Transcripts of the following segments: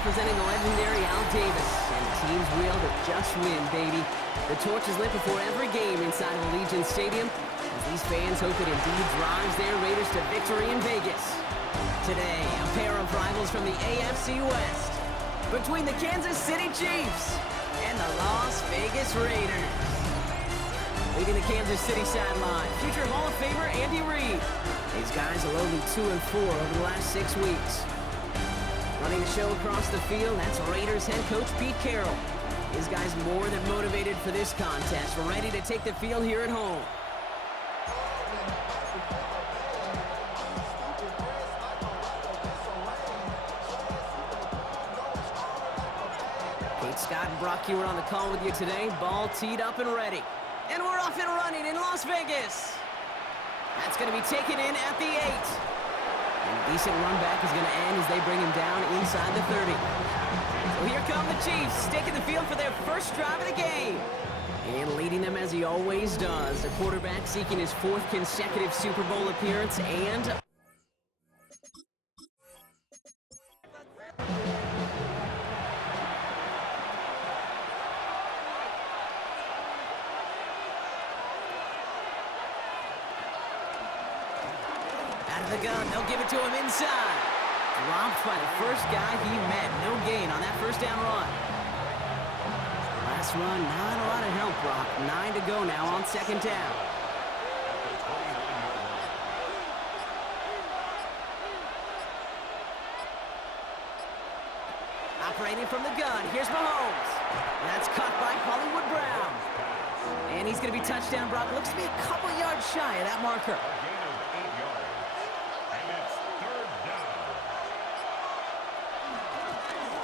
representing the legendary Al Davis. And the team's will to just win, baby. The torch is lit before every game inside of Allegiant Stadium, as these fans hope it indeed drives their Raiders to victory in Vegas. Today, a pair of rivals from the AFC West, between the Kansas City Chiefs and the Las Vegas Raiders. Leading the Kansas City sideline, future Hall of Famer Andy Reid. These guys are only 2-4 over the last 6 weeks. Running the show across the field, that's Raiders head coach Pete Carroll. His guys more than motivated for this contest, ready to take the field here at home. Kate Scott and Brock Hewer on the call with you today. Ball teed up and ready. And we're off and running in Las Vegas. That's going to be taken in at the 8. And a decent run back is going to end as they bring him down inside the 30. So here come the Chiefs, taking the field for their first drive of the game. And leading them as he always does. The quarterback seeking his 4th consecutive Super Bowl appearance and... out of the gun, they'll give it to him inside. Dropped by the first guy he met. No gain on that first down run. Last run, not a lot of help, Brock. 9 to go now on 2nd down. Operating from the gun, here's Mahomes. That's caught by Hollywood Brown. And he's going to be touchdown, Brock. Looks to be a couple yards shy of that marker.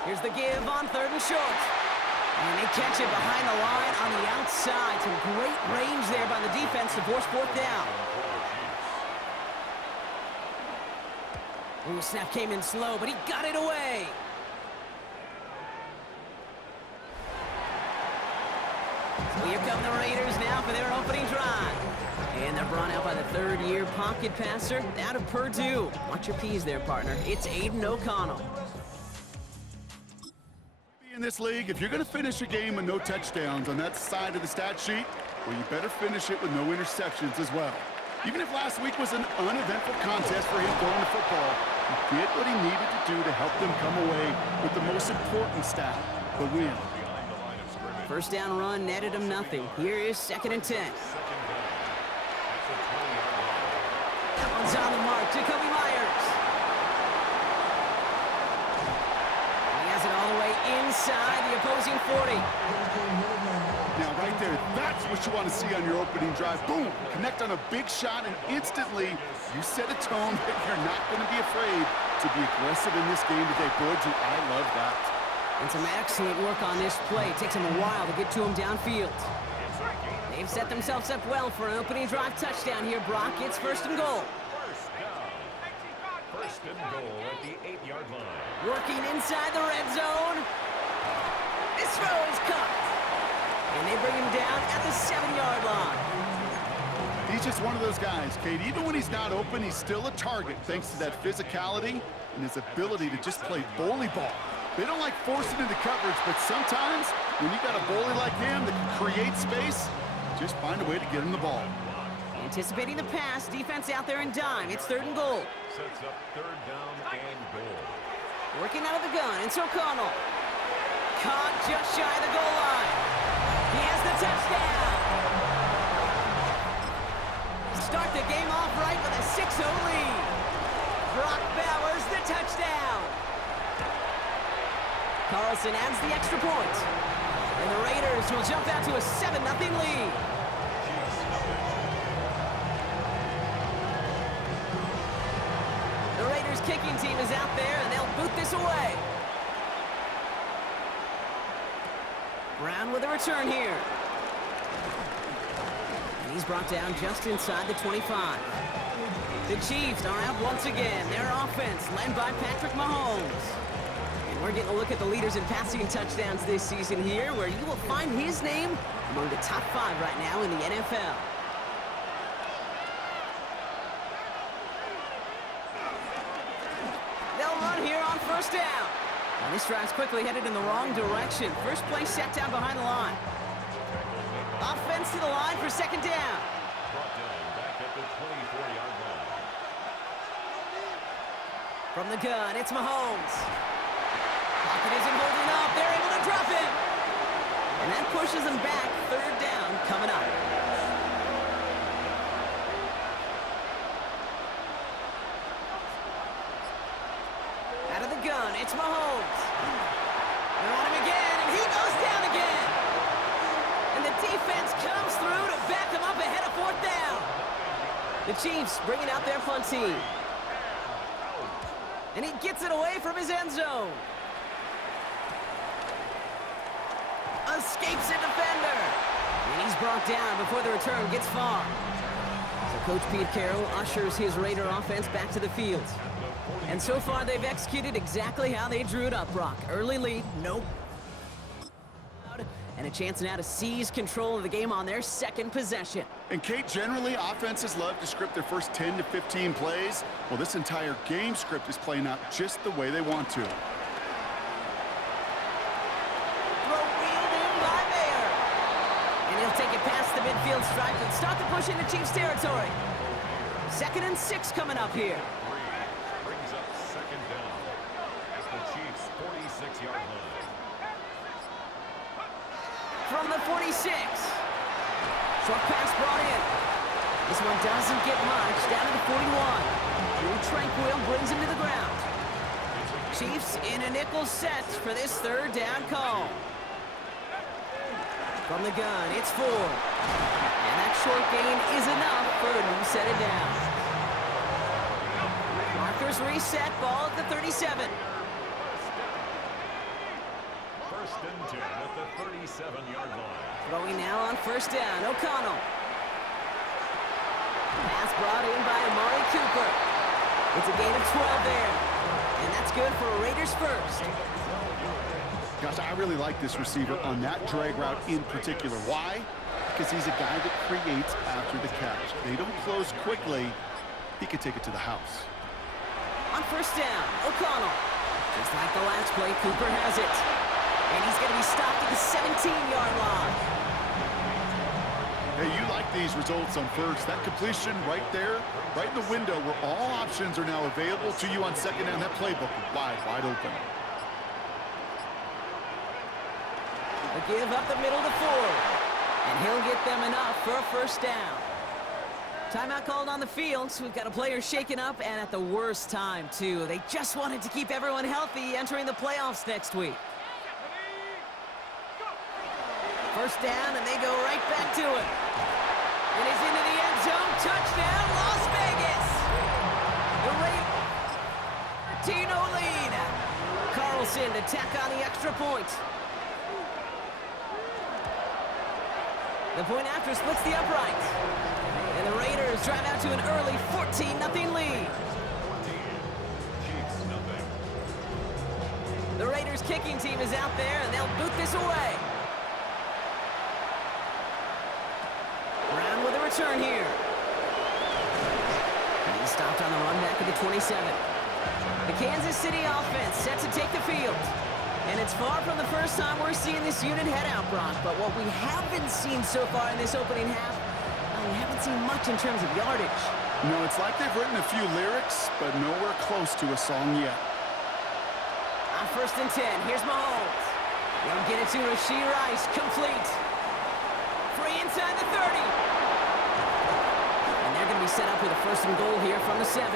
Here's the give on 3rd and short. And they catch it behind the line on the outside. Some great range there by the defense to force 4th down. Ooh, snap came in slow, but he got it away. So here come the Raiders now for their opening drive. And they're brought out by the 3rd-year pocket passer out of Purdue. Watch your P's there, partner. It's Aiden O'Connell. In this league, if you're going to finish a game with no touchdowns on that side of the stat sheet, well, you better finish it with no interceptions as well. Even if last week was an uneventful contest for him throwing the football, he did what he needed to do to help them come away with the most important stat, the win. First down run netted him nothing. Here is 2nd and 10. That one's on the mark. Jacoby Myers. All the way inside the opposing 40. Now right there, that's what you want to see on your opening drive. Boom! Connect on a big shot, and instantly you set a tone that you're not going to be afraid to be aggressive in this game today. Boy, do I love that. And some excellent work on this play. It takes him a while to get to him downfield. They've set themselves up well for an opening drive touchdown here, Brock. It's 1st and goal. First and goal at the 8-yard line. Working inside the red zone. This throw is caught. And they bring him down at the 7-yard line. He's just one of those guys, Kate. Even when he's not open, he's still a target thanks to that physicality and his ability to just play bully ball. They don't like forcing into coverage, but sometimes when you got a bully like him that can create space, just find a way to get him the ball. Anticipating the pass, defense out there in dime. It's 3rd and goal. Sets up 3rd down and goal. Working out of the gun, it's O'Connell. Caught just shy of the goal line. He has the touchdown. Start the game off right with a 6-0 lead. Brock Bowers the touchdown. Carlson adds the extra point. And the Raiders will jump out to a 7-0 lead. The Raiders kicking team is out there, and they'll boot this away. Brown with a return here. And he's brought down just inside the 25. The Chiefs are out once again. Their offense led by Patrick Mahomes. And we're getting a look at the leaders in passing touchdowns this season here, where you will find his name among the top 5 right now in the NFL. They'll run here on 1st down. And this drive's quickly headed in the wrong direction. First play set down behind the line. Offense to the line for second down. Brought down back at the 24-yard line. From the gun, it's Mahomes. Pocket isn't holding up. They're able to drop him. And that pushes them back. Third down coming up. Out of the gun, it's Mahomes. They're on him again, and he goes down again. And the defense comes through to back him up ahead of fourth down. The Chiefs bringing out their punt team. And he gets it away from his end zone. Escapes a defender. And he's brought down before the return gets far. So Coach Pete Carroll ushers his Raider offense back to the field. And so far, they've executed exactly how they drew it up, Brock. Early lead, nope. And a chance now to seize control of the game on their second possession. And Kate, generally, offenses love to script their first 10 to 15 plays. Well, this entire game script is playing out just the way they want to. Throw wheeled in by Mayer. And he'll take it past the midfield stripe and start the push into Chiefs territory. 2nd and 6 coming up here. Brings up second down at the Chiefs' 46-yard line. From the 46. Short pass brought in. This one doesn't get much. Down to the 41. Drew Tranquil brings him to the ground. Chiefs in a nickel set for this third down call. From the gun, it's Ford. And that short gain is enough for a new set of downs. Markers reset, ball at the 37. First and 10 at the 37-yard line. Throwing now on first down, O'Connell. Pass brought in by Amari Cooper. It's a gain of 12 there. And that's good for a Raiders first. Gosh, I really like this receiver on that drag route in particular. Why? Because he's a guy that creates after the catch. They don't close quickly. He could take it to the house. On first down, O'Connell. Just like the last play, Cooper has it. And he's going to be stopped at the 17-yard line. Hey, you like these results on first. That completion right there, right in the window where all options are now available to you on second down. That playbook wide open. A give up the middle to Ford. And he'll get them enough for a first down. Timeout called on the field, so we've got a player shaken up and at the worst time, too. They just wanted to keep everyone healthy entering the playoffs next week. First down, and they go right back to it. And he's into the end zone. Touchdown, Las Vegas. The Raiders 13-0 lead. Carlson to tack on the extra point. The point after splits the uprights. And the Raiders drive out to an early 14-0 lead. Chiefs nothing. The Raiders kicking team is out there, and they'll boot this away. Brown with a return here. And he's stopped on the run back at the 27. The Kansas City offense set to take the field. And it's far from the first time we're seeing this unit head out, Brock. But what we haven't seen so far in this opening half, we haven't seen much in terms of yardage. No, it's like they've written a few lyrics, but nowhere close to a song yet. On first and 10, here's Mahomes. They'll get it to Rashee Rice, complete. Free inside the 30. And they're going to be set up with a first and goal here from the 7.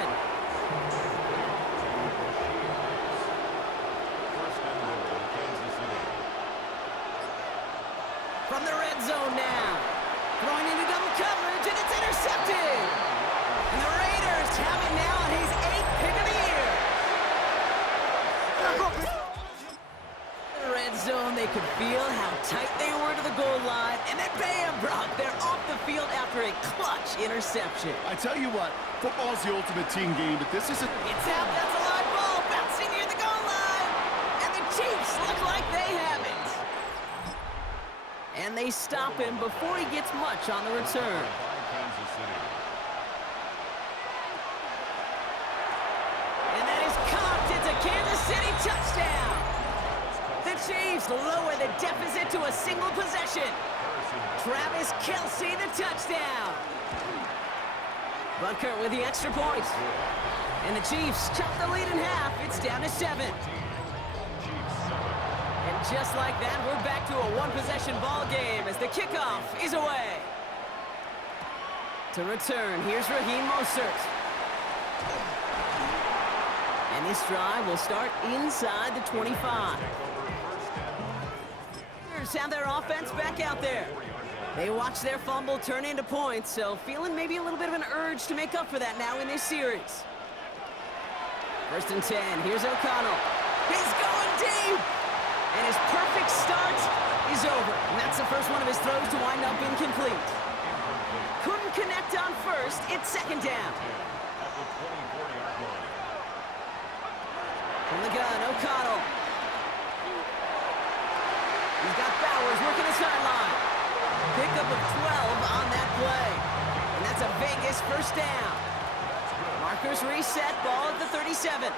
From the red zone now. Throwing into double coverage, and it's intercepted. And the Raiders have it now on his 8th pick of the year. In the red zone, they could feel how tight they were to the goal line. And then bam, Brock, they're off the field after a clutch interception. I tell you what, football's the ultimate team game, but this isn't... It's out, that's a live ball, bouncing near the goal line. And the Chiefs look like they have it. And they stop him before he gets much on the return. And that is caught. It's a Kansas City touchdown. Chiefs lower the deficit to a single possession. Travis Kelce, the touchdown. Butker with the extra point. And the Chiefs chop the lead in half. It's down to 7. And just like that, we're back to a one-possession ball game as the kickoff is away. To return, here's Raheem Mostert. And this drive will start inside the 25. Here's how their offense back out there. They watch their fumble turn into points, so feeling maybe a little bit of an urge to make up for that now in this series. 1st and 10, here's O'Connell. He's going deep! And his perfect start is over. And that's the first one of his throws to wind up incomplete. Couldn't connect on first, it's 2nd down. From the gun, O'Connell. He's got Bowers working the sideline. Pickup of 12 on that play. And that's a Vegas 1st down. Markers reset, ball at the 37.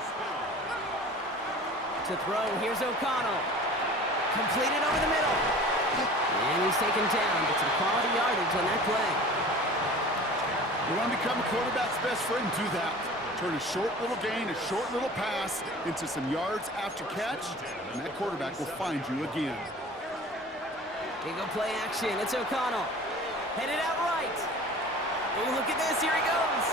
To throw, here's O'Connell. Completed over the middle. And he's taken down, but some quality yardage on that play. You want to become a quarterback's best friend? Do that. Turn a short little gain, a short little pass into some yards after catch, and that quarterback will find you again. Big old play action. It's O'Connell. Headed out right. Oh, look at this. Here he goes.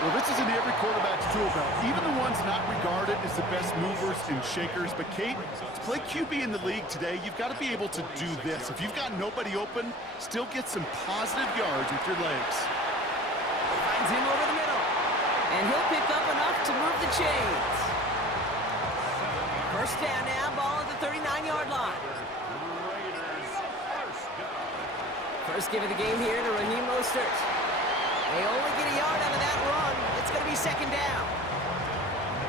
Well, this is in every quarterback's tool belt. Even the ones not regarded as the best movers and shakers. But, Kate, to play QB in the league today, you've got to be able to do this. If you've got nobody open, still get some positive yards with your legs. Finds him over the middle. And he'll pick up enough to move the chains. 1st down now, ball at the 39-yard line. First give of the game here to Raheem Mostert. They only get a yard out of that run. It's going to be 2nd down.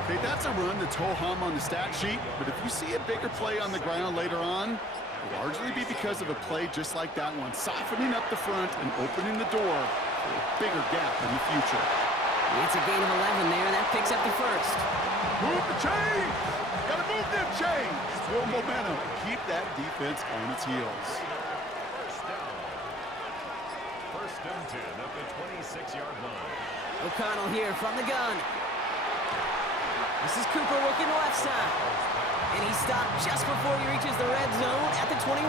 Okay, that's a run that's ho-hum on the stat sheet, but if you see a bigger play on the ground later on, it'll largely be because of a play just like that one, softening up the front and opening the door for a bigger gap in the future. It's a gain of 11 there, and that picks up the 1st. Move the chains! Gotta move them chains! Build momentum. Keep that defense on its heels. 1st and 10 at the 26-yard line. O'Connell here from the gun. This is Cooper working left side. And he stopped just before he reaches the red zone at the 21.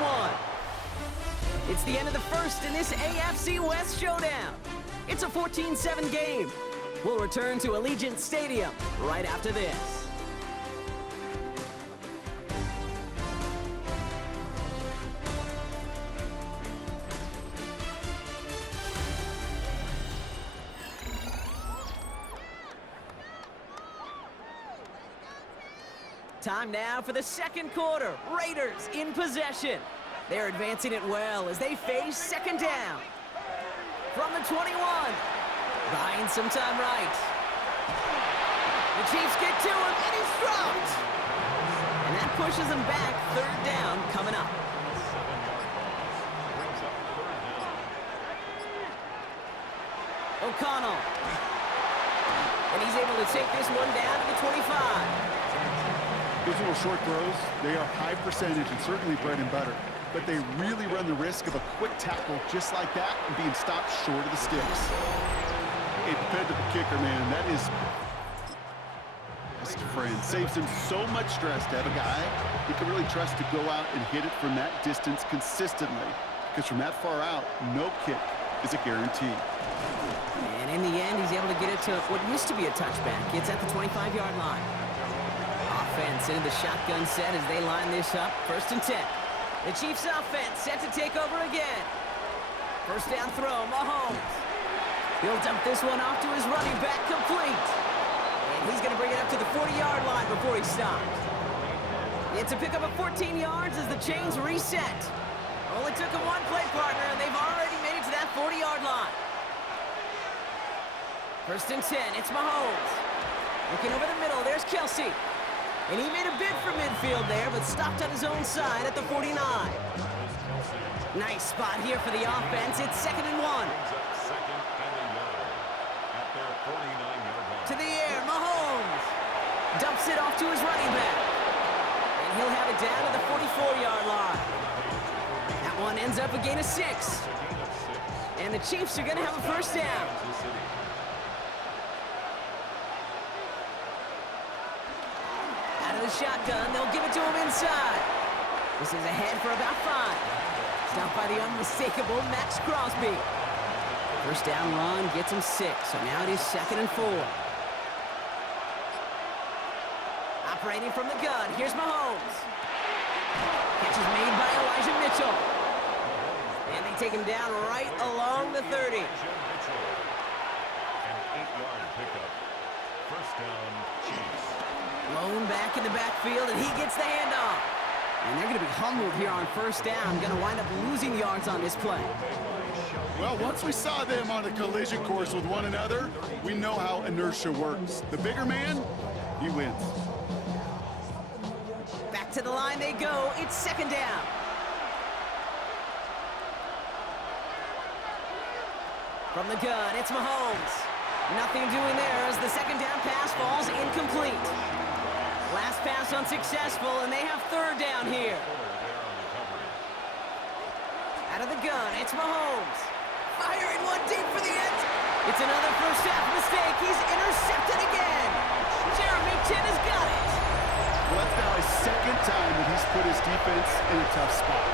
It's the end of the 1st in this AFC West showdown. It's a 14-7 game. We'll return to Allegiant Stadium right after this. Time now for the 2nd quarter. Raiders in possession. They're advancing it well as they face 2nd down. From the 21. Buying some time right. The Chiefs get to him, and he's dropped. And that pushes him back. 3rd down coming up. O'Connell. And he's able to take this one down to the 25. Those little short throws, they are high percentage and certainly bread and butter. But they really run the risk of a quick tackle just like that and being stopped short of the sticks. A dependable kicker, man. That is best friend. Saves him so much stress to have a guy he can really trust to go out and hit it from that distance consistently. Because from that far out, no kick is a guarantee. And in the end, he's able to get it to what used to be a touchback. It's at the 25-yard line. Offense into the shotgun set as they line this up. 1st and 10. The Chiefs offense set to take over again. 1st down throw, Mahomes. He'll dump this one off to his running back, complete. And he's going to bring it up to the 40-yard line before he stops. It's a pickup of 14 yards as the chains reset. Only took him one play partner, and they've already made it to that 40-yard line. 1st and 10, it's Mahomes. Looking over the middle, there's Kelce. And he made a bid for midfield there, but stopped on his own side at the 49. Nice spot here for the offense. It's 2nd and 1. To the air, Mahomes. Dumps it off to his running back. And he'll have it down to the 45. the 4-yard line. That one ends up a gain of 6. And the Chiefs are going to have a first down. Out of the shotgun, they'll give it to him inside. This is ahead for about 5. Stopped by the unmistakable Max Crosby. First down run gets him 6, so now it is 2nd and 4. Operating from the gun, here's Mahomes. Catch is made by Elijah Mitchell. And they take him down right along the 30. An 8-yard pickup. First down, Chiefs. Lone back in the backfield, and he gets the handoff. And they're going to be humbled here on first down. Going to wind up losing yards on this play. Well, once we saw them on a collision course with one another, we know how inertia works. The bigger man, he wins. Back to the line they go. It's 2nd down. From the gun, it's Mahomes. Nothing doing there as the 2nd down pass falls incomplete. Last pass unsuccessful, and they have 3rd down here. Out of the gun, it's Mahomes. Firing one deep for the end. It's another first half mistake. He's intercepted again. Jeremy Chin has got it. Well, that's now his 2nd time that he's put his defense in a tough spot.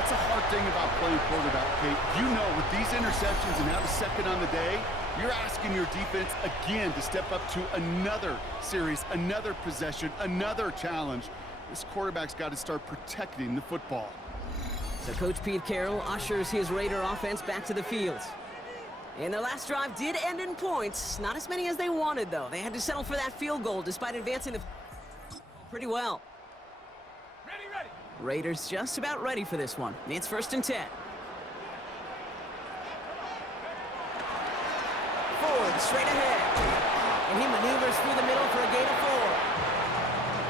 That's a hard thing about playing quarterback, Kate. You know, with these interceptions and now the 2nd on the day, you're asking your defense again to step up to another series, another possession, another challenge. This quarterback's got to start protecting the football. So Coach Pete Carroll ushers his Raider offense back to the field. And their last drive did end in points. Not as many as they wanted, though. They had to settle for that field goal despite advancing the pretty well. Ready. Raiders just about ready for this one. It's 1st and 10. Ford straight ahead. And he maneuvers through the middle for a gain of 4.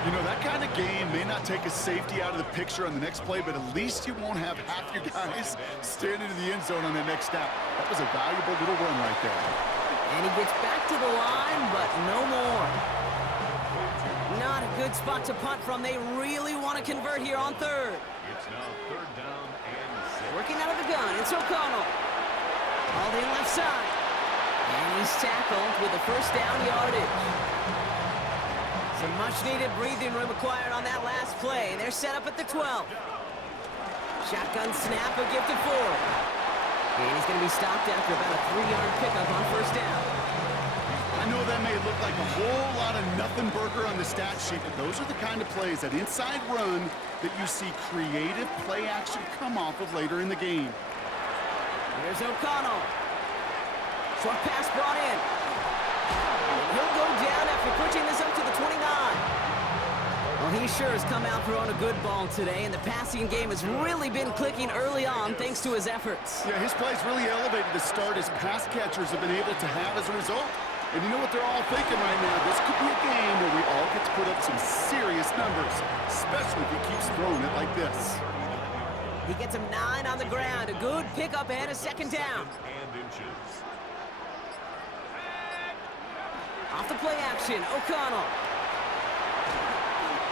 You know, that kind of game may not take a safety out of the picture on the next play, but at least you won't have half your guys standing in the end zone on the next snap. That was a valuable little run right there. And he gets back to the line, but no more. Not a good spot to punt from. They really want to convert here on 3rd. It's now 3rd down and 6. Working out of the gun, it's O'Connell. All in left side. And he's tackled with the first down yardage. Some much-needed breathing room acquired on that last play. They're set up at the 12. Shotgun snap, a gift to Ford. And he's going to be stopped after about a 3-yard pickup on first down. I know that may look like a whole lot of nothing burger on the stat sheet, but those are the kind of plays, that inside run, that you see creative play action come off of later in the game. Here's O'Connell. Short pass brought in. He'll go down after pushing this up to the 29. Well, he sure has come out throwing a good ball today, and the passing game has really been clicking early on thanks to his efforts. Yeah, his play's really elevated the start his pass catchers have been able to have as a result. And you know what they're all thinking right now? This could be a game where we all get to put up some serious numbers, especially if he keeps throwing it like this. He gets him 9 on the ground. A good pickup and a 2nd down. And inches. Off the play action, O'Connell.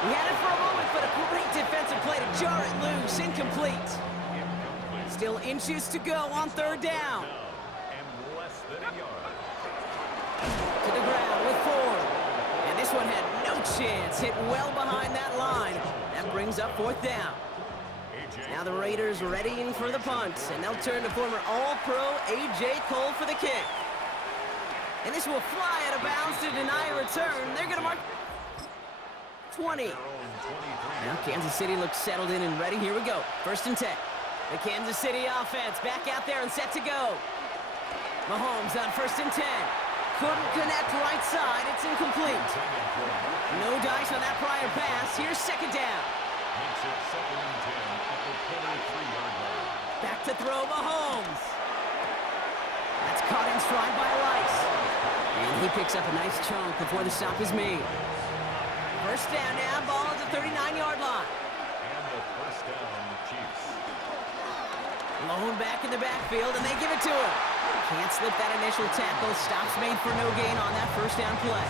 He had it for a moment, but a great defensive play to jar it loose. Incomplete. Still inches to go on 3rd down. And less than a yard. To the ground with Ford. And this one had no chance. Hit well behind that line. That brings up 4th down. Now the Raiders readying for the punt. And they'll turn to former All-Pro A.J. Cole for the kick. And this will fly out of bounds to deny a return. They're going to mark 20. Now Kansas City looks settled in and ready. Here we go. 1st and 10. The Kansas City offense back out there and set to go. Mahomes on 1st and 10. Couldn't connect right side. It's incomplete. No dice on that prior pass. Here's 2nd down. Makes it 2nd and 10 at the 23-yard line. Back to throw Mahomes. That's caught in stride by Rice. And he picks up a nice chunk before the stop is made. First down now, ball at the 39-yard line. And the first down, Chiefs. Lone back in the backfield, and they give it to him. Can't slip that initial tackle. Stops made for no gain on that first down play.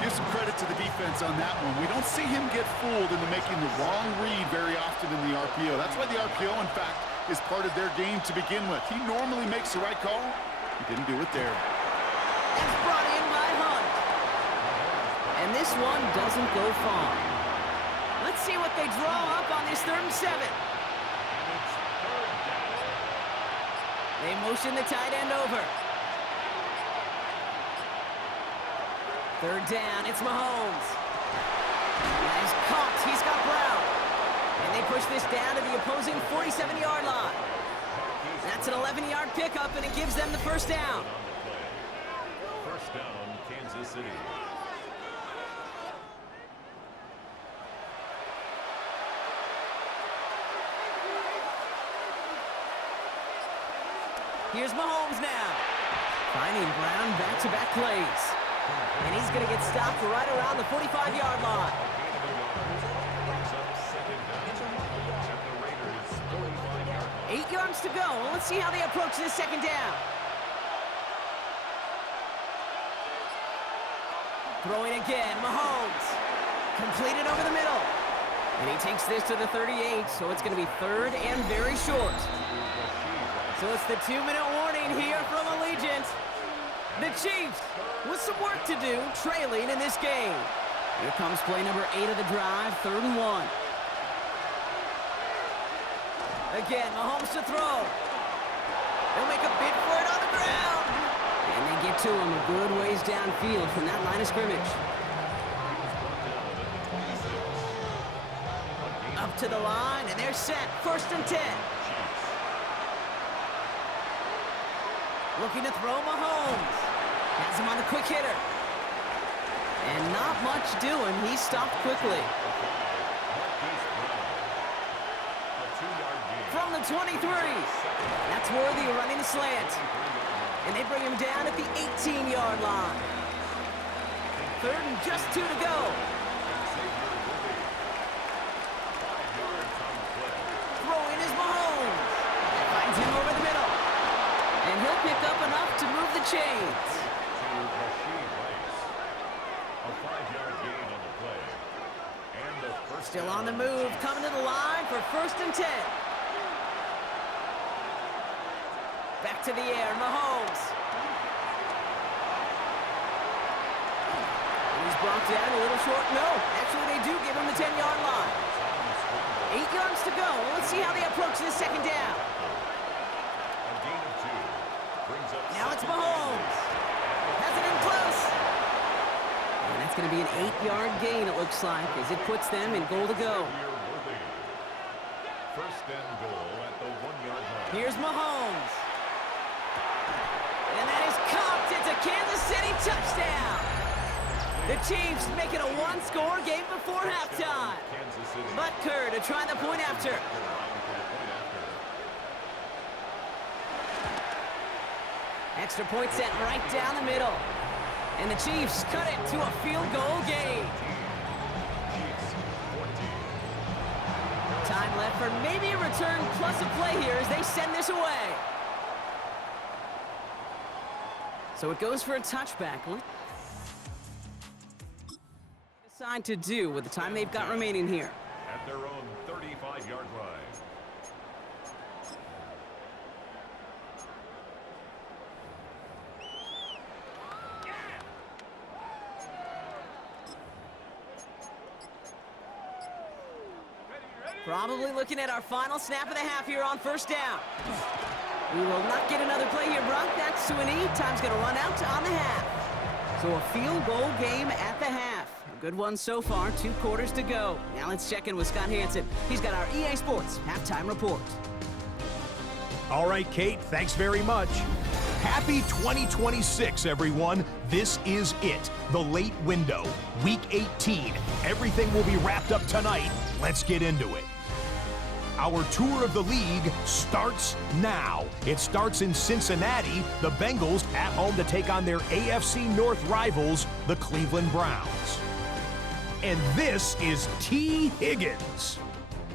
Gives some credit to the defense on that one. We don't see him get fooled into making the wrong read very often in the RPO. That's why the RPO, in fact, is part of their game to begin with. He normally makes the right call. He didn't do it there. It's brought in by Hunt. And this one doesn't go far. Let's see what they draw up on this 3rd and 7. They motion the tight end over. 3rd down, it's Mahomes. He's caught, he's got Brown. And they push this down to the opposing 47-yard line. That's an 11-yard pickup, and it gives them the 1st down. First down, Kansas City. Here's Mahomes now. Finding Brown back-to-back plays. And he's going to get stopped right around the 45-yard line. 8 yards to go. Well, let's see how they approach this 2nd down. Throwing again, Mahomes. Completed over the middle. And he takes this to the 38, so it's going to be 3rd and very short. So it's the 2-minute warning here from Allegiant. The Chiefs with some work to do, trailing in this game. Here comes play number 8 of the drive, 3rd and 1. Again, Mahomes to throw. They'll make a bid for it on the ground. And they get to him a good ways downfield from that line of scrimmage. Up to the line, and they're set. 1st and 10. Looking to throw Mahomes. Has him on the quick hitter. And not much doing. He stopped quickly. From the 23. That's Worthy running the slant. And they bring him down at the 18-yard line. 3rd and just 2 to go. Throwing is Mahomes. Finds him over the middle. And he'll pick up enough to move the chains. A 5-yard gain on the play. And the first Still on the move, coming to the line for 1st and 10. Back to the air, Mahomes. And he's brought down a little short. No, actually they do give him the 10-yard line. 8 yards to go. Let's see how they approach this 2nd down. A gain of 2. Brings up Now it's Mahomes. Has it in close. And that's going to be an 8-yard gain, it looks like, as it puts them in goal to go. First and goal at the 1-yard line. Here's Mahomes. And that is cocked. It's a Kansas City touchdown. The Chiefs make it a 1-score game before halftime. But Kerr to try the point after. Extra point set right down the middle. And the Chiefs cut it to a field goal game. Time left for maybe a return plus a play here as they send this away. So it goes for a touchback. Decide to do with the time they've got remaining here. At their own 35-yard line. Probably looking at our final snap of the half here on 1st down. We will not get another play here, Brock. That's to an E. Time's going to run out on the half. So a field goal game at the half. A good one so far. 2 quarters to go. Now let's check in with Scott Hansen. He's got our EA Sports halftime report. All right, Kate, thanks very much. Happy 2026, everyone. This is it, the late window, Week 18. Everything will be wrapped up tonight. Let's get into it. Our tour of the league starts now. It starts in Cincinnati, the Bengals at home to take on their AFC North rivals, the Cleveland Browns. And this is T. Higgins.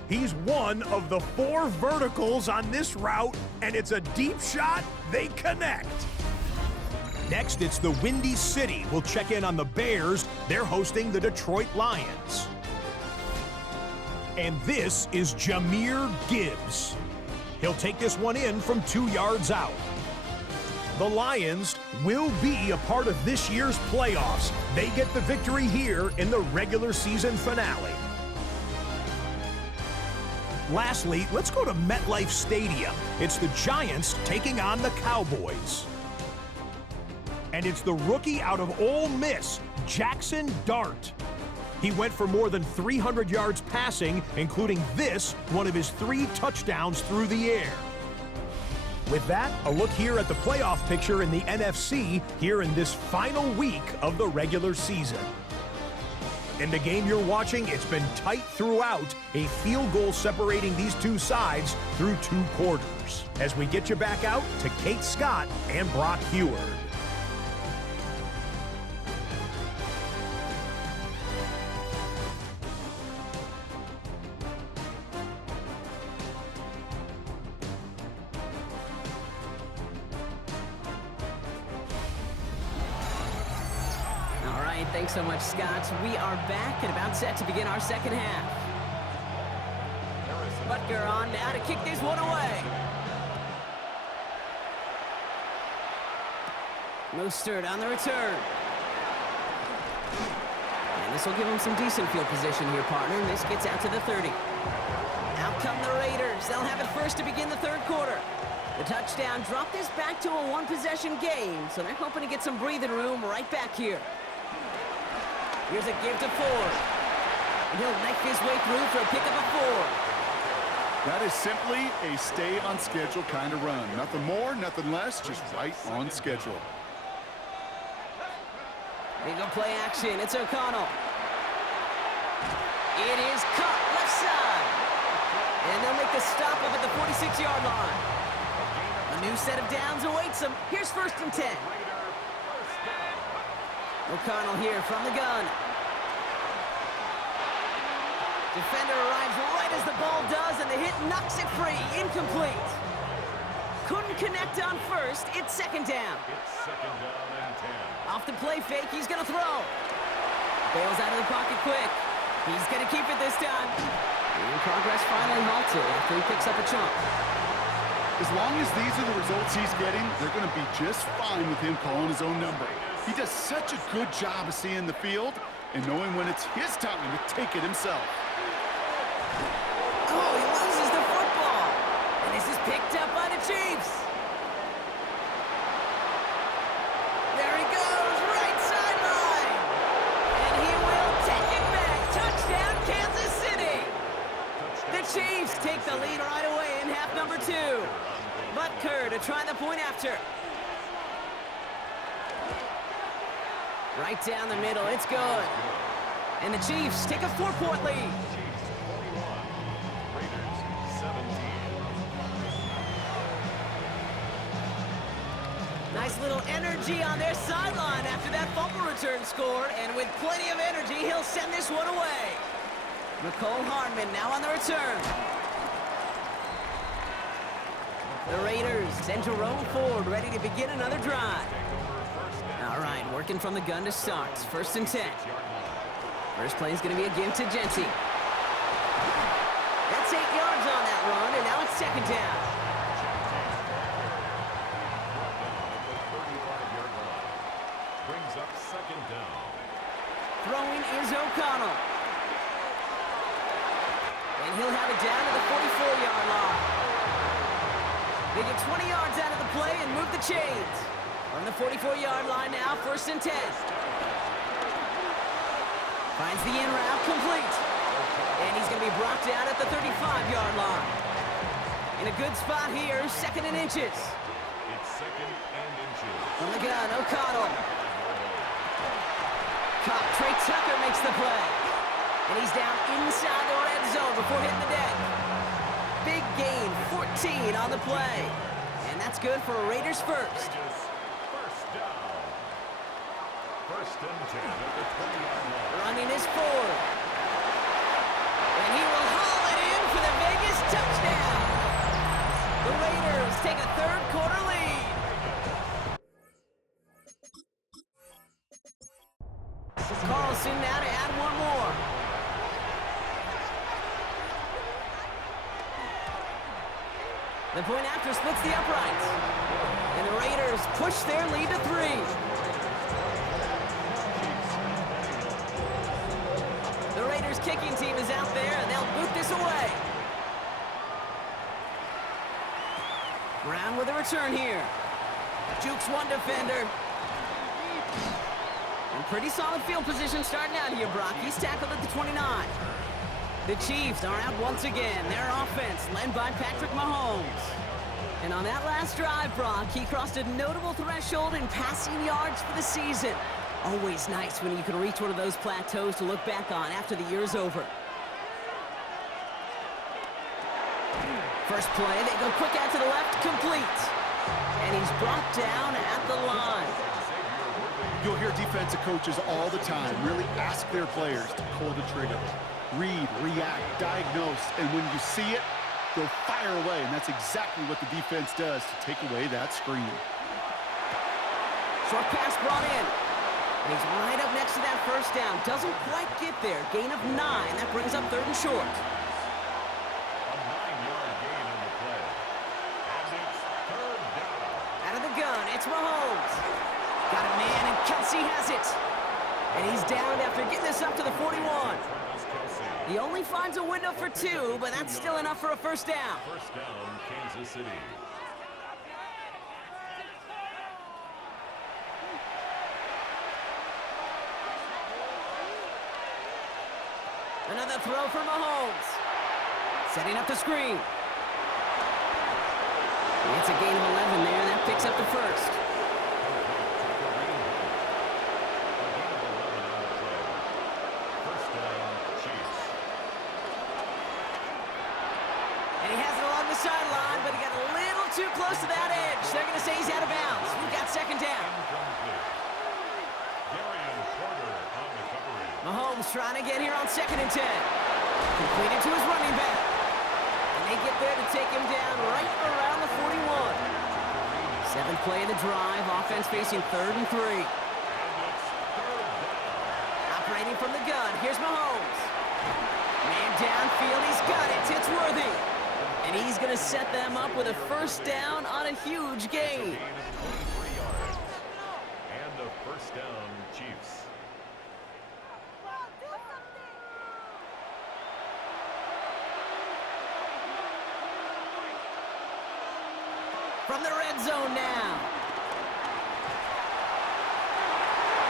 He's one of the 4 verticals on this route, and it's a deep shot. They connect. Next, it's the Windy City. We'll check in on the Bears. They're hosting the Detroit Lions. And this is Jahmyr Gibbs. He'll take this one in from 2 yards out. The Lions will be a part of this year's playoffs. They get the victory here in the regular season finale. Lastly, let's go to MetLife Stadium. It's the Giants taking on the Cowboys. And it's the rookie out of Ole Miss, Jackson Dart. He went for more than 300 yards passing, including this, one of his 3 touchdowns through the air. With that, a look here at the playoff picture in the NFC here in this final week of the regular season. In the game you're watching, it's been tight throughout, a field goal separating these two sides through 2 quarters. As we get you back out to Kate Scott and Brock Heward. Thanks so much, Scott. We are back and about set to begin our second half. Butker on now to kick this one away. Mostert on the return. And this will give him some decent field position here, partner. And this gets out to the 30. Out come the Raiders. They'll have it first to begin the third quarter. The touchdown dropped this back to a one-possession game, so they're hoping to get some breathing room right back here. Here's a give to Ford. And he'll knife his way through for a pickup of 4. That is simply a stay-on-schedule kind of run. Nothing more, nothing less, just right on schedule. Big play action. It's O'Connell. It is caught left side. And they'll make the stop up at the 46-yard line. A new set of downs awaits them. Here's 1st and 10. O'Connell here from the gun. Defender arrives right as the ball does, and the hit knocks it free. Incomplete. Couldn't connect on first. It's 2nd down. It's 2nd down and 10. Off the play fake, he's going to throw. Bails out of the pocket quick. He's going to keep it this time. And progress finally halted after he picks up a chunk. As long as these are the results he's getting, they're going to be just fine with him calling his own number. He does such a good job of seeing the field and knowing when it's his time to take it himself. Oh, he loses the football. And this is picked up by the Chiefs. There he goes, right sideline. And he will take it back. Touchdown, Kansas City. The Chiefs take the lead right away in half number 2. Butker to try the point after. Right down the middle, it's good. And the Chiefs take a 4-point lead. Chiefs 21, Raiders 17. Nice little energy on their sideline after that fumble return scored. And with plenty of energy, he'll send this one away. Nicole Hardman now on the return. The Raiders send Jerome Ford ready to begin another drive. All right, working from the gun to start. 1st and 10. First play is going to be a give to Genty. That's 8 yards on that run, and now it's 2nd down. Brings up 2nd down. Throwing is O'Connell. And he'll have it down to the 44-yard line. They get 20 yards out of the play and move the chains. On the 44-yard line now, 1st and 10. Finds the in route complete. And he's going to be brought down at the 35-yard line. In a good spot here, 2nd and inches. It's 2nd and inches. On the gun, O'Connell. Caught. Trey Tucker makes the play. And he's down inside the red zone before hitting the deck. Big gain, 14 on the play. And that's good for a Raiders first. First down. 1st and 10 at the 20-yard line. Running is Ford. And he will haul it in for the Vegas touchdown. The Raiders take a 3rd quarter lead. The point after splits the uprights. And the Raiders push their lead to 3. The Raiders kicking team is out there, and they'll boot this away. Brown with a return here. Jukes one defender. And pretty solid field position starting out here, Brock. He's tackled at the 29. The Chiefs are out once again. Their offense led by Patrick Mahomes. And on that last drive, Brock, he crossed a notable threshold in passing yards for the season. Always nice when you can reach one of those plateaus to look back on after the year's over. First play, they go quick out to the left, complete. And he's brought down at the line. You'll hear defensive coaches all the time really ask their players to pull the trigger. Read, react, diagnose, and when you see it, go fire away. And that's exactly what the defense does to take away that screen. Short pass brought in. And he's right up next to that first down. Doesn't quite get there. Gain of 9. That brings up 3rd and short. It's Mahomes. Got a man, and Kelsey has it. And he's down after getting this up to the 41. He only finds a window for 2, but that's still enough for a first down. First down, Kansas City. Another throw for Mahomes. Setting up the screen. It's a gain of 11 there. That picks up the first. And he has it along the sideline, but he got a little too close to that edge. They're going to say he's out of bounds. We've got 2nd down. Mahomes trying to get here on 2nd and 10. Completed to his running back. They get there to take him down right around the 41. 7th play of the drive. Offense facing 3rd and 3. Operating from the gun. Here's Mahomes. Man downfield. He's got it. It's Worthy. And he's going to set them up with a first down on a huge gain. And the first down, Chiefs. From the red zone now.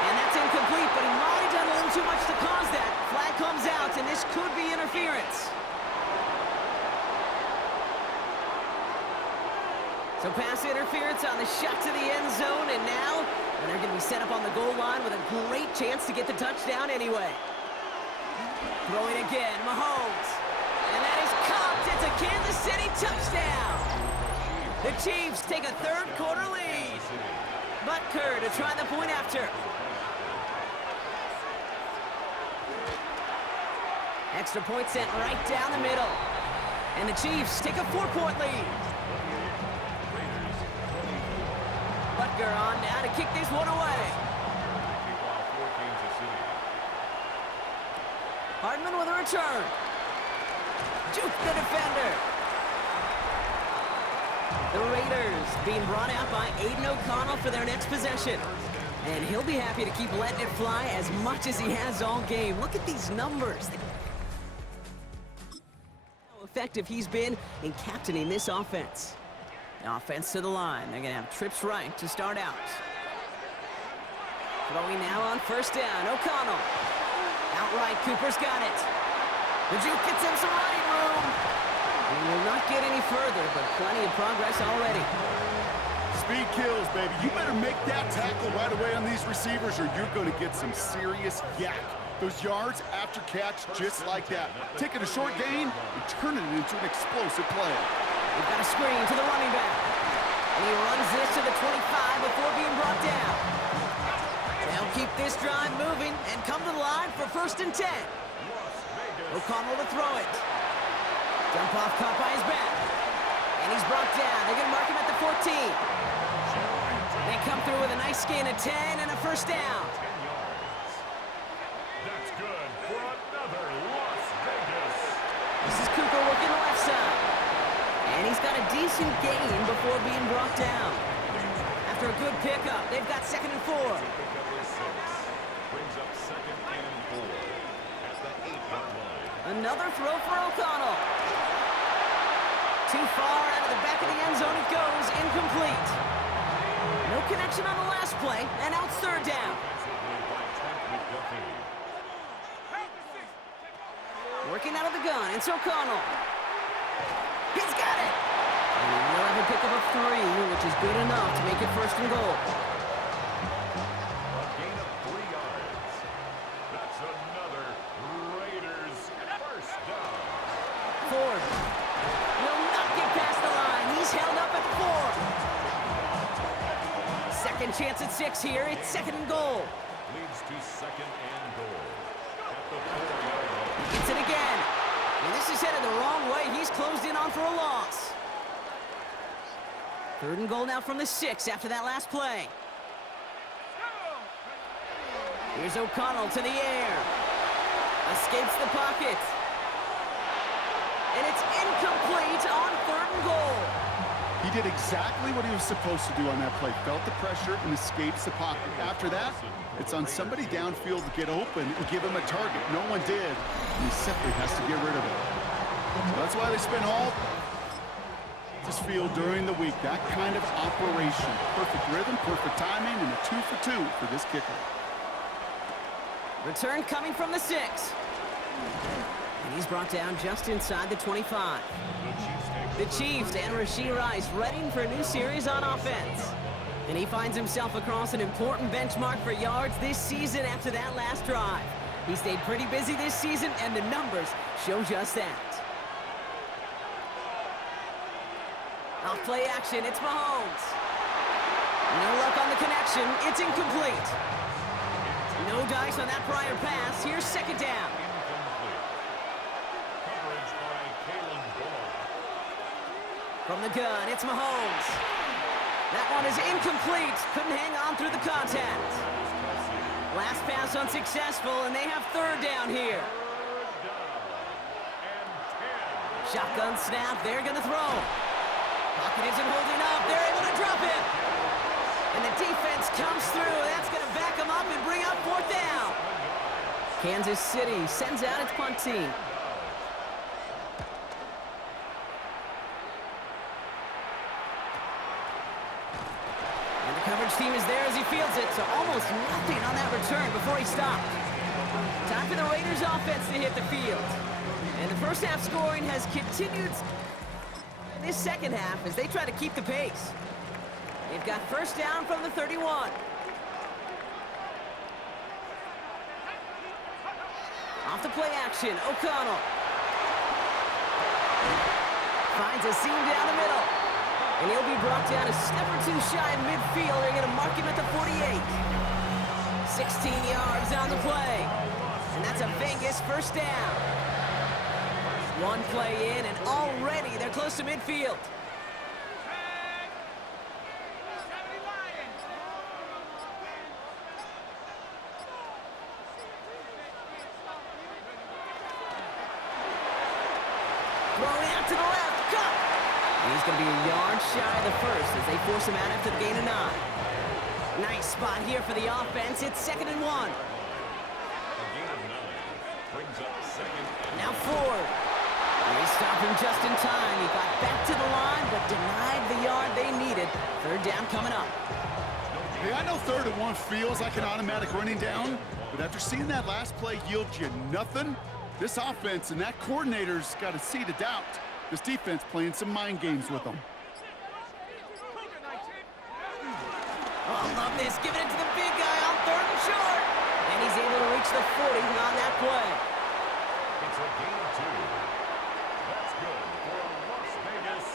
And that's incomplete, but he might have done a little too much to cause that. Flag comes out, and this could be interference. So pass interference on the shot to the end zone, and now they're going to be set up on the goal line with a great chance to get the touchdown anyway. Throwing again, Mahomes. And that is caught. It's a Kansas City touchdown. The Chiefs take a 3rd quarter lead. Butker to try the point after. Extra point sent right down the middle. And the Chiefs take a 4-point lead. Butker on now to kick this one away. Hardman with a return. Juke the defender. The Raiders being brought out by Aiden O'Connell for their next possession. And he'll be happy to keep letting it fly as much as he has all game. Look at these numbers. How effective he's been in captaining this offense. Offense to the line. They're going to have trips right to start out. Throwing now on first down. O'Connell. Outright, Cooper's got it. The Juke gets him some running room. He will not get any further, but plenty of progress already. Speed kills, baby. You better make that tackle right away on these receivers or you're going to get some serious yak. Those yards after catch just like that. Taking a short gain and turning it into an explosive play. We've got a screen to the running back. And he runs this to the 25 before being brought down. They'll keep this drive moving and come to the line for 1st and 10. O'Connell to throw it. Jump off caught by his back. And he's brought down. They're going to mark him at the 14. They come through with a nice gain of 10 and a first down. That's good for another Las Vegas. This is Cooper working the left side. And he's got a decent gain before being brought down. After a good pickup, they've got 2nd and 4. Pickup is 6. Brings up 2nd and 4 at the 8-yard line. Another throw for O'Connell. Too far out of the back of the end zone it goes, incomplete. No connection on the last play, and now it's 3rd down. Defensively by Trent McDuffie. Working out of the gun, it's O'Connell. He's got it! And he'll have a pickup of 3, which is good enough to make it 1st and goal. A gain of 3 yards. That's another Raiders first down. Ford will not get past the line. He's held up at 4. Second chance at 6 here. It's 2nd and goal. Leads to 2nd and goal at the 4-yard line. Gets it again. And this is headed the wrong way. He's closed in on for a loss. 3rd and goal now from the 6 after that last play. Here's O'Connell to the air. Escapes the pocket. And it's incomplete on 3rd and goal. He did exactly what he was supposed to do on that play. Felt the pressure and escapes the pocket. After that, it's on somebody downfield to get open and give him a target. No one did, and he simply has to get rid of it. That's why they spend all this field during the week. That kind of operation. Perfect rhythm, perfect timing, and a 2 for 2 for this kicker. Return coming from the 6. And he's brought down just inside the 25. The Chiefs and Rashee Rice readying for a new series on offense. And he finds himself across an important benchmark for yards this season after that last drive. He stayed pretty busy this season, and the numbers show just that. Off play action, it's Mahomes. No luck on the connection, it's incomplete. No dice on that prior pass, here's 2nd down. Coverage by Kalen Bullock. From the gun, it's Mahomes. That one is incomplete. Couldn't hang on through the contact. Last pass unsuccessful, and they have 3rd down here. Shotgun snap, they're going to throw. Pocket isn't holding up. They're able to drop it. And the defense comes through. That's going to back them up and bring up 4th down. Kansas City sends out its punt team. Coverage team is there as he fields it, so almost nothing on that return before he stopped. Time for the Raiders offense to hit the field. And the first half scoring has continued in this second half as they try to keep the pace. They've got 1st down from the 31. Off the play action, O'Connell. Finds a seam down the middle. And he'll be brought down a step or 2 shy of midfield. They're going to mark him at the 48. 16 yards on the play. And that's a Vegas 1st down. 1 play in, and already they're close to midfield. Thrown out to the left. Cut! He's going to be a yard shy of the 1st as they force him out after the gain of 9. Nice spot here for the offense. It's 2nd and 1. A gain of 9 brings up 2nd. Now Ford. They stopped him just in time. He got back to the line, but denied the yard they needed. 3rd down coming up. Hey, I know 3rd and 1 feels like an automatic running down, but after seeing that last play yield you nothing, this offense and that coordinator's got a seed of doubt. This defense playing some mind games with them. Oh, love this. Giving it to the big guy on 3rd and short. And he's able to reach the 40 on that play. It's a gain of 2. That's good for a Las Vegas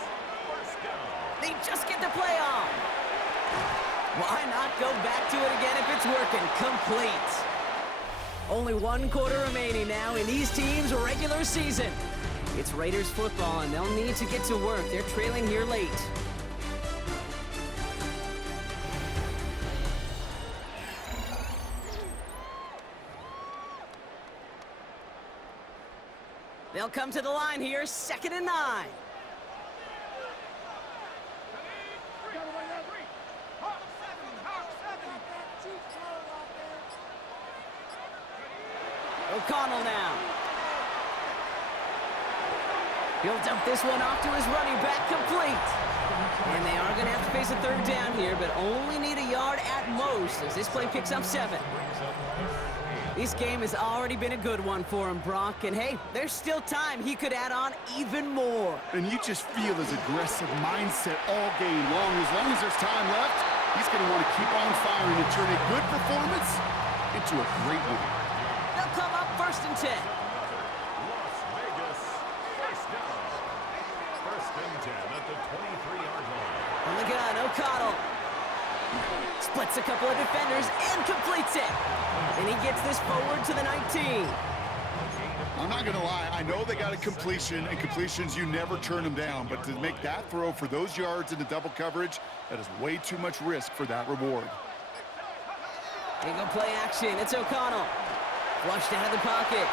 1st down. They just get the play off. Why not go back to it again if it's working? Complete. Only 1 quarter remaining now in these teams' regular season. It's Raiders football, and they'll need to get to work. They're trailing here late. They'll come to the line here, 2nd and 9. O'Connell now. He'll dump this one off to his running back, complete. And they are going to have to face a third down here, but only need a yard at most as this play picks up 7. This game has already been a good one for him, Brock. And hey, there's still time. He could add on even more. And you just feel his aggressive mindset all game long. As long as there's time left, he's going to want to keep on firing and turn a good performance into a great one. They'll come up 1st and 10. Las Vegas, first down. 1st and 10 at the 23-yard line. On the gun, O'Connell. Splits a couple of defenders and completes it. And he gets this forward to the 19. I'm not going to lie. I know they got a completion, and completions, you never turn them down. But to make that throw for those yards into double coverage, that is way too much risk for that reward. Here you go, play action. It's O'Connell. Flushed out of the pocket.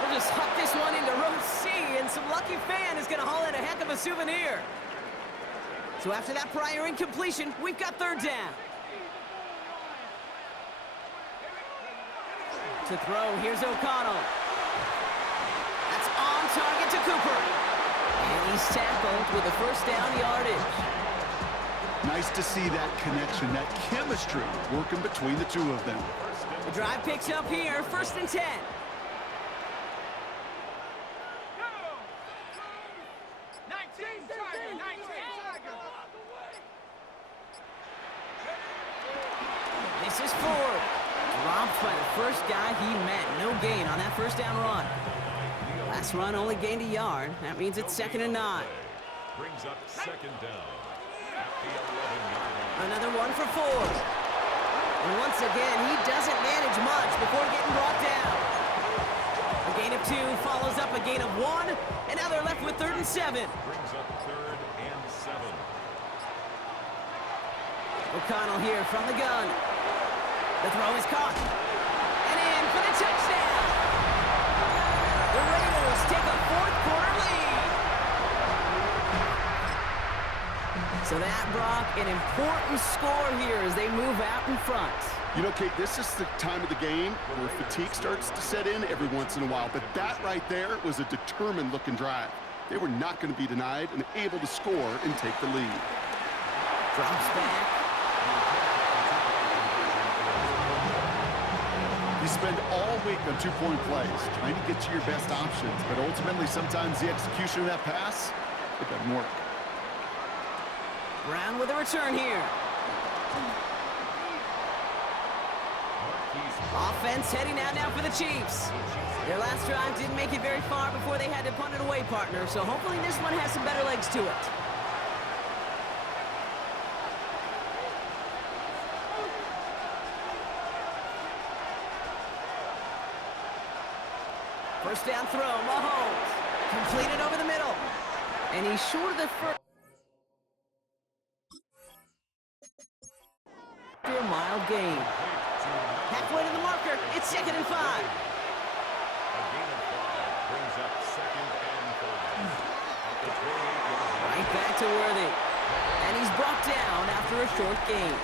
We'll just huck this one into row C, and some lucky fan is going to haul in a heck of a souvenir. So after that prior incompletion, we've got 3rd down. To throw, here's O'Connell. That's on target to Cooper. And he's tackled with a 1st down yardage. Nice to see that connection, that chemistry working between the two of them. The drive picks up here, 1st and 10. This is Ford. Dropped by the first guy he met. No gain on that 1st down run. Last run only gained a yard. That means it's 2nd and 9. Brings up 2nd down at the 11-yard line. Another one for Ford. And once again, he doesn't manage much before getting brought down. A gain of 2 follows up a gain of 1, and now they're left with 3rd and 7. Brings up 3rd and 7. O'Connell here from the gun. The throw is caught. And in for the touchdown. The Raiders take a 4th quarter lead. So that, Brock, an important score here as they move out in front. You know, Kate, this is the time of the game where fatigue starts to set in every once in a while. But that right there was a determined-looking drive. They were not going to be denied and able to score and take the lead. Drops back. You spend all week on 2-point plays, trying to get to your best options, but ultimately sometimes the execution of that pass, it doesn't work. Brown with a return here. Offense heading out now for the Chiefs. Their last drive didn't make it very far before they had to punt it away, partner, so hopefully this one has some better legs to it. First down throw, Mahomes. Completed over the middle. And he's short of the first. After a mild gain. Halfway to the marker, it's 2nd and 5. A gain of 5 brings up 2nd and 5. At the 28-yard line. Right back to Worthy. And he's brought down after a short gain.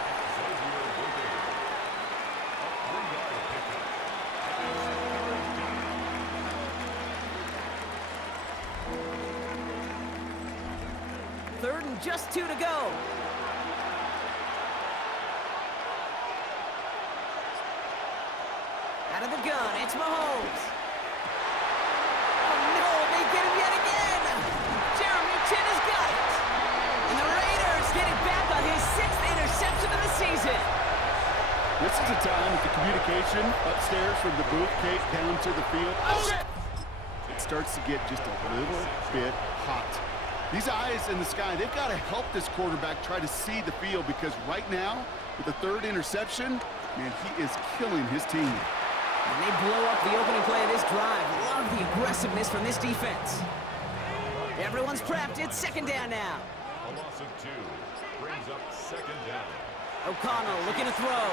Third and just 2 to go. Out of the gun, it's Mahomes. Oh no, they get him yet again. Jeremy Chin has got it. And the Raiders get it back on his 6th interception of the season. This is a time with the communication upstairs from the booth, Kate, down to the field. It starts to get just a little bit hot. These eyes in the sky, they've got to help this quarterback try to see the field, because right now, with the 3rd interception, man, he is killing his team. And they blow up the opening play of this drive. Love the aggressiveness from this defense. Everyone's prepped. It's 2nd down now. A loss of 2 brings up 2nd down. O'Connell looking to throw.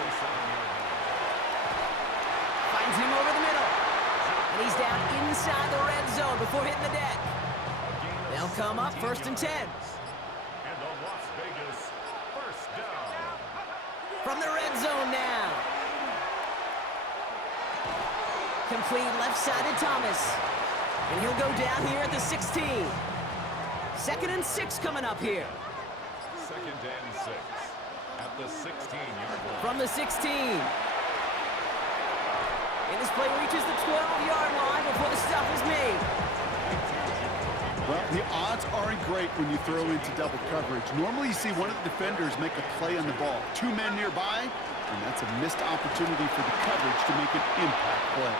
Finds him over the middle. And he's down inside the red zone before hitting the deck. They'll come up 1st and 10. And a Las Vegas first down. From the red zone now. complete left side to Thomas. And he'll go down here at the 16. 2nd and 6 coming up here. 2nd and 6 at the 16-yard line. From the 16. And this play reaches the 12-yard line before the stop is made. Well, the odds aren't great when you throw into double coverage. Normally you see one of the defenders make a play on the ball. 2 men nearby, and that's a missed opportunity for the coverage to make an impact play.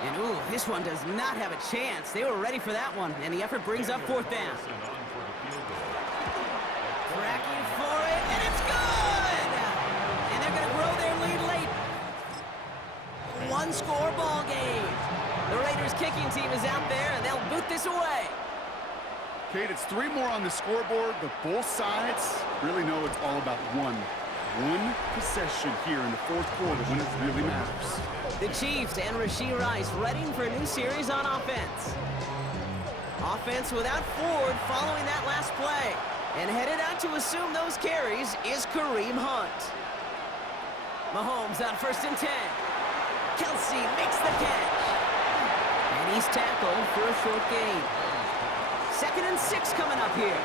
And ooh, this one does not have a chance. They were ready for that one, and the effort brings up 4th down. Tracking for it, and it's good! And they're going to grow their lead late. 1-score ball game. The Raiders kicking team is out there, and they'll boot this away. Kate, it's 3 more on the scoreboard, but both sides really know it's all about one possession here in the 4th quarter when it really matters. The Chiefs and Rashee Rice ready for a new series on offense. Offense without Ford following that last play. And headed out to assume those carries is Kareem Hunt. Mahomes on 1st and 10. Kelsey makes the catch. And he's tackled for a short gain. 2nd and 6 coming up here.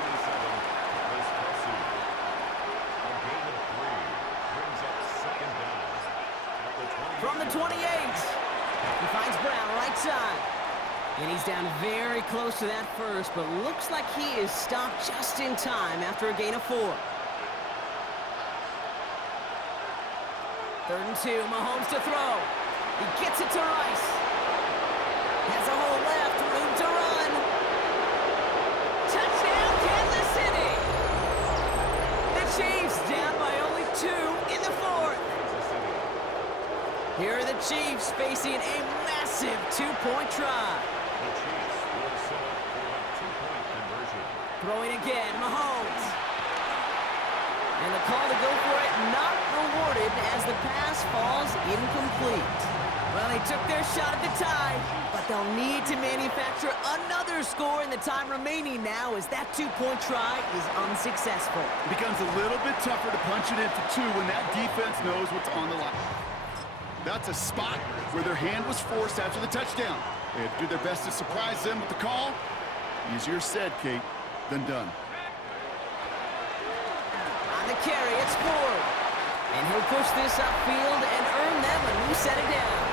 From the 28. He finds Brown right side. And he's down very close to that first, but looks like he is stopped just in time after a gain of 4. 3rd and 2, Mahomes to throw. He gets it to Rice. Has a hole left, room to run. Touchdown, Kansas City! The Chiefs down by only 2 in the 4th. Here are the Chiefs facing a massive 2-point try. The Chiefs will set up for a 2-point conversion. Throwing again, Mahomes. And the call to go for it not rewarded as the pass falls incomplete. Well, they took their shot at the tie, but they'll need to manufacture another score in the time remaining now as that 2-point try is unsuccessful. It becomes a little bit tougher to punch it into 2 when that defense knows what's on the line. That's a spot where their hand was forced after the touchdown. They had to do their best to surprise them with the call. Easier said, Kate, than done. On the carry, it's Ford. And he'll push this upfield and earn them a new set of downs.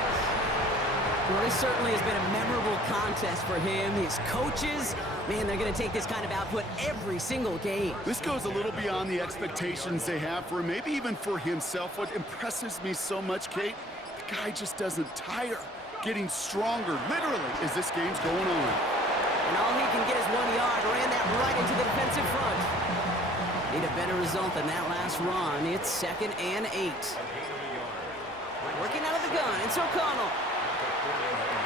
Well, this certainly has been a memorable contest for him. His coaches, man, they're going to take this kind of output every single game. This goes a little beyond the expectations they have for him, maybe even for himself. What impresses me so much, Kate, the guy just doesn't tire. Getting stronger, literally, as this game's going on. And all he can get is 1 yard. Ran that right into the defensive front. Need a better result than that last run. It's 2nd and 8. Working out of the gun, it's O'Connell.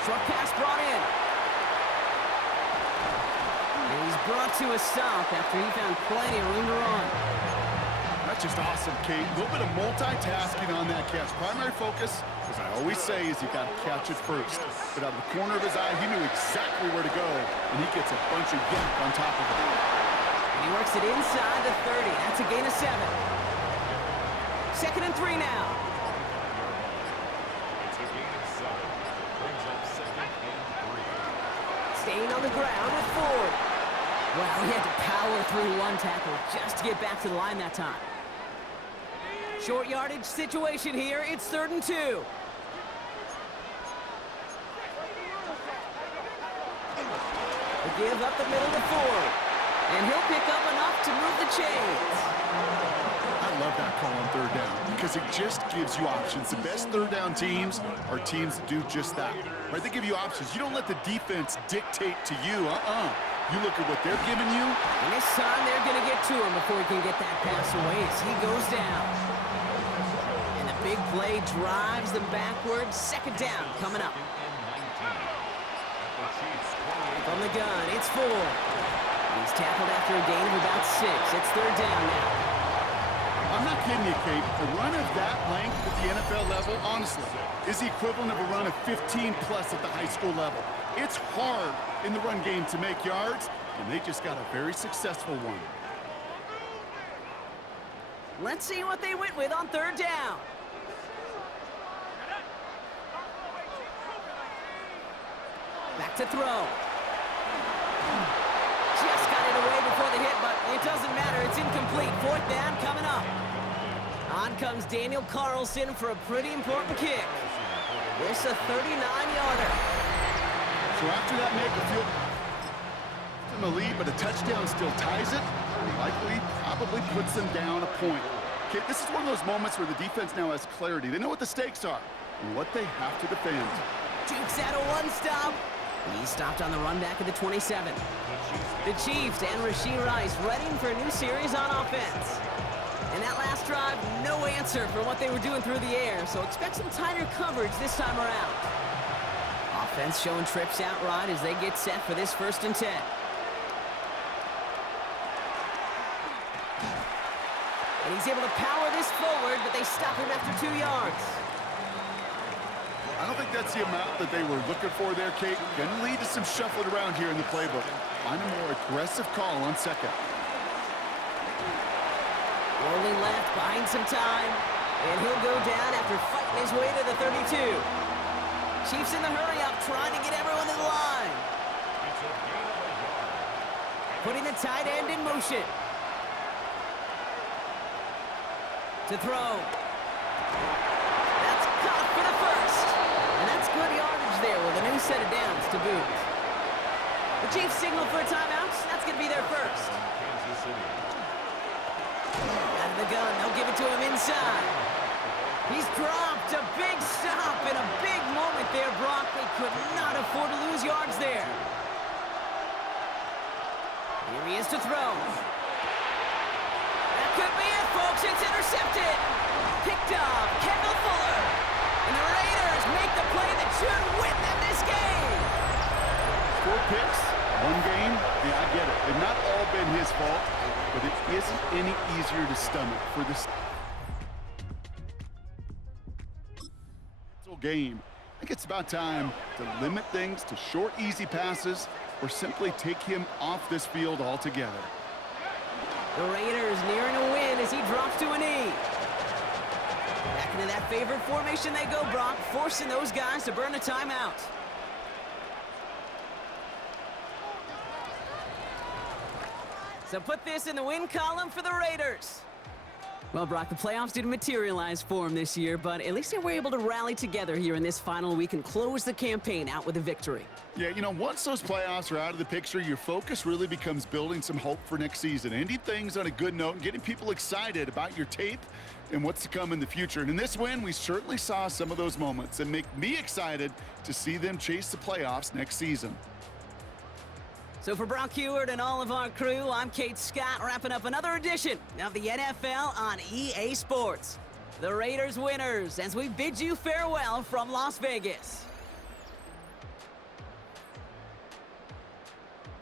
Short pass brought in. And he's brought to a stop after he found plenty of room to run. That's just awesome, Kate. A little bit of multitasking on that catch. Primary focus, as I always say, is you got to catch it first. But out of the corner of his eye, he knew exactly where to go, and he gets a bunch of yank on top of it. And he works it inside the 30. That's a gain of 7. 2nd and 3 now. It's a gain of 7. Brings up 2nd and 3. Staying on the ground with Ford. Wow, he had to power through 1 tackle just to get back to the line that time. Short yardage situation here. It's 3rd and 2. They give up the middle to Ford. And he'll pick up enough to move the chains. I love that call on 3rd down because it just gives you options. The best 3rd down teams are teams that do just that. Right? They give you options. You don't let the defense dictate to you. You look at what they're giving you. And this time they're going to get to him before he can get that pass away as he goes down. And the big play drives them backwards. 2nd down coming up. From the gun, it's Ford. He's tackled after a gain of about 6. It's 3rd down now. I'm not kidding you, Kate. A run of that length at the NFL level, honestly, is the equivalent of a run of 15-plus at the high school level. It's hard in the run game to make yards, and they just got a very successful one. Let's see what they went with on 3rd down. Back to throw. Just got it away before the hit, but it doesn't matter. It's incomplete. Fourth down coming up. On comes Daniel Carlson for a pretty important kick. This a 39-yarder. So after that make a field in the lead, but a touchdown still ties it, likely probably puts them down a point. Okay, this is one of those moments where the defense now has clarity. They know what the stakes are and what they have to defend. Jukes out a one-stop. He's stopped on the run back at the 27. The Chiefs and Rashee Rice ready for a new series on offense. And that last drive, no answer for what they were doing through the air, so expect some tighter coverage this time around. Offense showing trips out right as they get set for this 1st and 10. And he's able to power this forward, but they stop him after 2 yards. I don't think that's the amount that they were looking for there, Kate. Going to lead to some shuffling around here in the playbook. Find a more aggressive call on second. Rolling left, buying some time, and he'll go down after fighting his way to the 32. Chiefs in the hurry-up, trying to get everyone in the line. Putting the tight end in motion. To throw. That's caught for the first. And that's good yardage there with a new set of downs to boot. The Chiefs signal for a timeout. That's going to be their first. Out of the gun, they'll give it to him inside. He's dropped a big stop in a big moment there, Brock. They could not afford to lose yards there. Here he is to throw. That could be it, folks. It's intercepted. Picked off Kendall Fuller. And the Raiders make the play that should win them this game. 4 picks, 1 game. Yeah, I get it. They've not all been his fault, but it isn't any easier to stomach for this game. I think it's about time to limit things to short, easy passes or simply take him off this field altogether. The Raiders nearing a win as he drops to a knee. Back into that favorite formation they go, Brock, forcing those guys to burn a timeout. So put this in the win column for the Raiders. Well, Brock, the playoffs didn't materialize for them this year, but at least they were able to rally together here in this final week and close the campaign out with a victory. Yeah, you know, once those playoffs are out of the picture, your focus really becomes building some hope for next season, ending things on a good note and getting people excited about your tape and what's to come in the future. And in this win, we certainly saw some of those moments that make me excited to see them chase the playoffs next season. So for Brock Heward and all of our crew, I'm Kate Scott, wrapping up another edition of the NFL on EA Sports. The Raiders winners as we bid you farewell from Las Vegas.